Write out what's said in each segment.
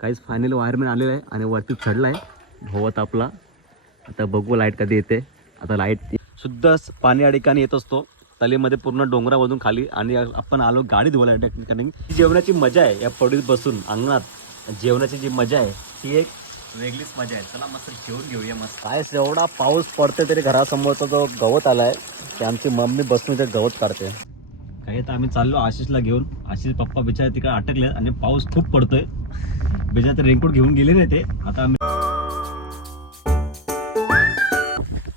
काहीच final wireman आलेला आहे आणि वरती चढला आहे भोवत आपला. आता बघू लाइट कधी येते. आता लाइट शुद्ध पाणी या ठिकाणी येत असतो. तलीमध्ये पूर्ण डोंगरामधून खाली आणि आपण आलो गाडी धुवायला ठिकाणी. जेवणाची मजा आहे या पडीत बसून अंगणात. जेवणाची जी मजा आहे ती एक वेगळीच मजा आहे. चला मस्त जेवून घेऊया मस्त. काय एवढा पाऊस पडते तरी घरासमोरचा जो गवत आलाय ते आमची मम्मी बसून ते गवत काढते. काही तर आम्ही चाललो आशिषला घेऊन. आशिष पप्पा बिचारे तिकडे अटकले आणि पाऊस खूप पडतोय. बिचारे रेनकोट घेऊन गेले नाही ते. आता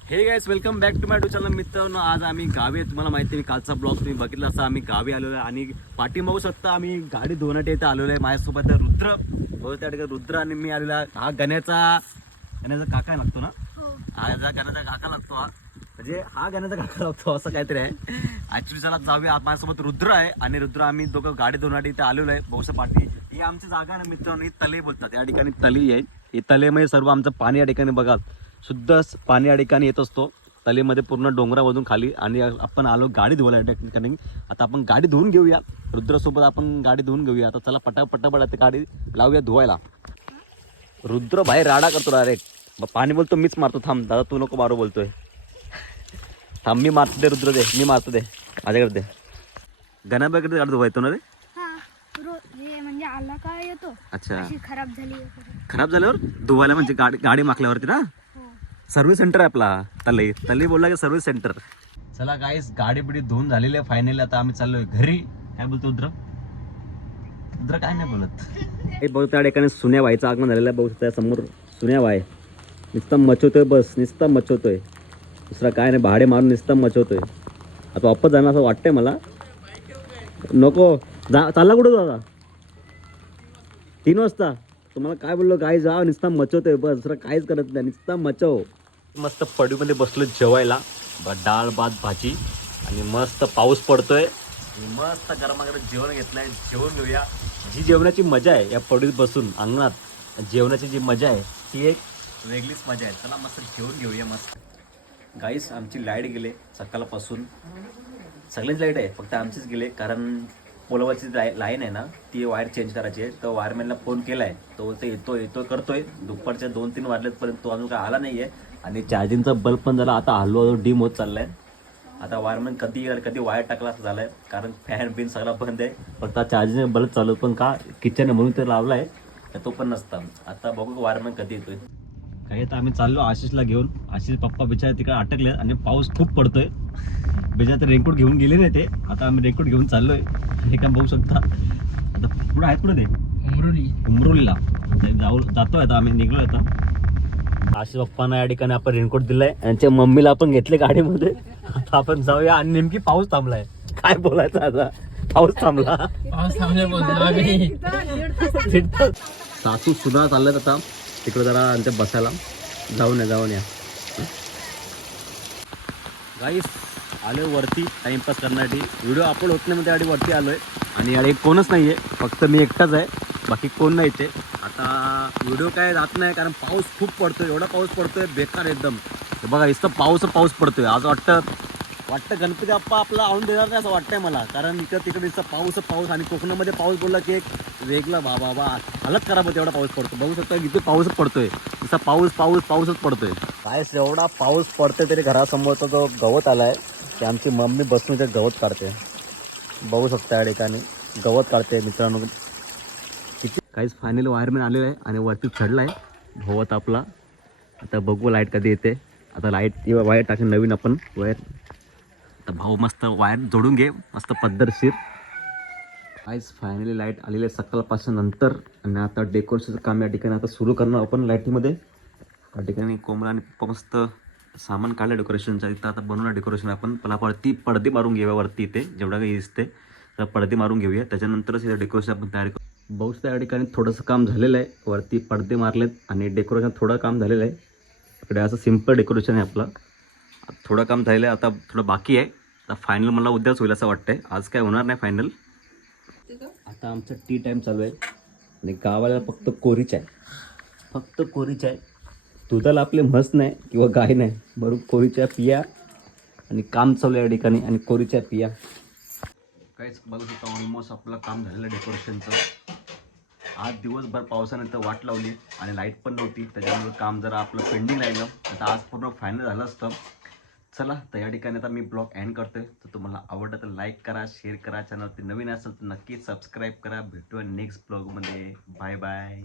hey guys welcome back to my to channel मित्रांनो आज आम्ही गावी आहे. तुम्हाला माहिती आहे मी कालचा ब्लॉग तुम्ही बघितला असा आम्ही गावी आलेलो आहे आणि पाठी बघू शकता आम्ही गाडी धुवण्यात इथे आलेलो आहे. माझ्यासोबत रुद्र. बघू त्या ठिकाणी रुद्र आणि मी आलेलो आहे. हा गण्याचा गण्याचा काका लागतो ना? हा. जा गण्याचा काका लागतो हा. म्हणजे हा गण्याचा काका लागतो असं काहीतरी आहे. ऍक्च्युली चला जाऊया. माझ्यासोबत रुद्र आहे आणि रुद्र आम्ही दोघं गाडी धुवण्यासाठी इथे आलेलो आहे. बहुशा पाठी ही आमची जागा ना मित्रांनो. ही तले बोलतात. या ठिकाणी तली आहे. हे तलेमध्ये सर्व आमचं पाणी या ठिकाणी बघा. शुद्ध पाणी या ठिकाणी येत असतो. तलेमध्ये पूर्ण डोंगरामधून खाली आणि आपण आलो गाडी धुवायला या ठिकाणी. आता आपण गाडी धुवून घेऊया. रुद्रसोबत आपण गाडी धुवून घेऊया. आता चला पटा पटापट आता गाडी लावूया धुवायला. रुद्र बाहेर राडा करतो डायरेक्ट मग पाणी बोलतो मीच मारतो. थांब दादा तू नको मारू बोलतोय. थांब मी मारतो दे रुद्र दे मी मारतो दे. माझ्याकडे दे. गणाबाकडे गाडी धुवायतो ना रे? म्हणजे आला का येतो? अच्छा. अशी खराब झाली वगैरे. खराब झाल्यावर धुवायला म्हणजे गाडी गाडी माकल्यावरती ना? हो. सर्व्हिस सेंटर आहे आपला. तले तले बोलला की सर्व्हिस सेंटर. चला गाईस गाडी बिडी धुवून झालेली आहे फायनली आता आम्ही चाललोय घरी. काय बोलतो रुद्र? रुद्र काय नाही बोलत. हे बघू त्या ठिकाणी सुन्या बाईचं आगमन झालेलं आहे. बघू त्या समोर सुन्या बाई. नुसता मचवतोय बस. नुसता मचवतोय. दुसरा काय नाही. भाडे मारून नुसता मचवतोय. आता वापस जाणं असं वाटतंय मला. नको. जा चालला कुठं दादा तीन वाजता. तुम्हाला काय बोललो काय जा नुसता मचवतोय बस दुसरं काहीच करत नाही नुसता मचव हो. मस्त पडीमध्ये बसलो जेवायला. डाळ भात भाजी. आणि मस्त पाऊस पडतोय. मस्त गरमागरम जेवण घेतलंय. जेवण घेऊया. जी जेवणाची मजा आहे या पडीत बसून अंगणात जेवणाची जी मजा आहे ती एक वेगळीच मजा आहे. चला मस्त जेवण घेऊया मस्त. गाईस आमची लाइट गेले सकाळपासून. सगळेच लाइट आहे फक्त आमचीच गेले कारण पोलवरची लाय लाईन आहे ना ती वायर चेंज करायची आहे. तर वायरमॅनला फोन केला आहे तो बोलतो येतो येतो करतोय. दुपारच्या दोन तीन वाजल्यापर्यंत तो अजून काय आला नाही आहे आणि चार्जिंगचा बल्ब पण झाला आता हळूहळू डीम होत चाललाय. आता वायरमॅन कधी कधी वायर टाकला असं झालंय. कारण फॅन बिन सगळा बंद आहे. फक्त चार्जिंग बल्ब चालू पण का किचन आहे म्हणून ते लावला आहे तर तो पण नसता. आता बघू वायरमॅन कधी येतोय. काही तर आम्ही चाललो आशिषला घेऊन. आशिष पप्पा बिचारे तिकडे अटकले आणि पाऊस खूप पडतोय. बिचारे रेनकोट घेऊन गेले नाही ते. आता आम्ही रेनकोट घेऊन चाललोय. हे काय बघू शकता. आता पुढे आहेत पुढे ते? उमरोली. उमरोलीला. जाऊ जातोय आता आम्ही निघलोय आता. आशिष पप्पांना या ठिकाणी आपण रेनकोट दिलाय. यांच्या मम्मीला आपण घेतले गाडीमध्ये. आता आपण जाऊया आणि नेमकी पाऊस थांबलाय. काय बोलायचं आता? पाऊस थांबला. पाऊस सासू सुद्धा चालल्यात आता. तिकडे जरा त्यांच्या बसायला. जाऊन या जाऊन या. गाईस आलो वरती टाइमपास करण्यासाठी. व्हिडिओ अपलोड होत नाही मग त्यासाठी वरती आहे आणि याडे कोणच नाही आहे फक्त मी एकटाच आहे. बाकी कोण नाही ते आता व्हिडिओ काय जात नाही कारण पाऊस खूप पडतो एवढा पाऊस पडतोय बेकार एकदम. बघा इथं पाऊस पाऊस पडतोय. आज वाटतं वाटतं गणपती बाप्पा आपला आणून देणार नाही असं वाटतंय मला. कारण इकडं तिकडे इथं पाऊस पाऊस. आणि कोकणामध्ये पाऊस बोलला की एक वेगळा बा बाबा हालत खराब होते एवढा पाऊस पडतो. बघू शकता किती पाऊसच पडतोय. नुसता पाऊस पाऊस पाऊसच पडतोय. काय एवढा पाऊस पडतोय तरी घरासमोरचा जो गवत आलाय ते आमची मम्मी बसून ते गवत काढते. बघू शकता या ठिकाणी. गवत काढते मित्रांनो. किती काहीच फायनल वायरमॅन आलेलं आहे आणि वरती चढला आहे भोवत आपला. आता बघू लाइट कधी येते. आता लाइट वायर टाकून नवीन आपण. वायर आता भाऊ मस्त वायर जोडून घे. मस्त पद्धतशीर. आज फायनली लाइट आलेली आहे सकाळपासून नंतर आणि आता डेकोरेशनचं काम या ठिकाणी आता सुरू करणार आपण लाईटीमध्ये त्या ठिकाणी कोमला आणि पप्पा मस्त सामान काढलं डेकोरेशनचं इथं आता बनवणार डेकोरेशन आपण. पहिला पडती पडदे मारून घेऊया वरती इथे जेवढा काही दिसते तर पडदे मारून घेऊया. त्याच्यानंतरच इथं डेकोरेशन आपण तयार करू. बहुतेक त्या ठिकाणी थोडंसं काम झालेलं आहे. वरती पडदे मारलेत आणि डेकोरेशन थोडं काम झालेलं आहे. इकडे असं सिंपल डेकोरेशन आहे आपलं. थोडं काम झालेलं आहे आता थोडं बाकी आहे. आता फायनल मला उद्याच होईल असं वाटतंय. आज काय होणार नाही फायनल आता आमचं टी टाईम चालू आहे. आणि गावाला फक्त कोरीच आहे फक्त कोरीच आहे दुधाला आपले म्हस नाही किंवा गाय नाही. बरोबर कोरीच्या पिया आणि काम चालू आहे या ठिकाणी आणि कोरीच्या पिया. काहीच बघू शकता ऑलमोस्ट आपलं काम झालेलं डेकोरेशनचं आज दिवसभर पावसाने तर वाट लावली आणि लाइट पण नव्हती. त्याच्यामुळे काम जरा आपलं पेंडिंग राहिलं. आता आज पूर्ण फायनल झालं असतं. चला तर या ठिकाणी आता मी ब्लॉग एंड करतोय. तर तुम्हाला आवडलं तर लाईक करा शेअर करा. चॅनलवरती नवीन असेल तर नक्की सबस्क्राईब करा. भेटूया नेक्स्ट ब्लॉगमध्ये बाय बाय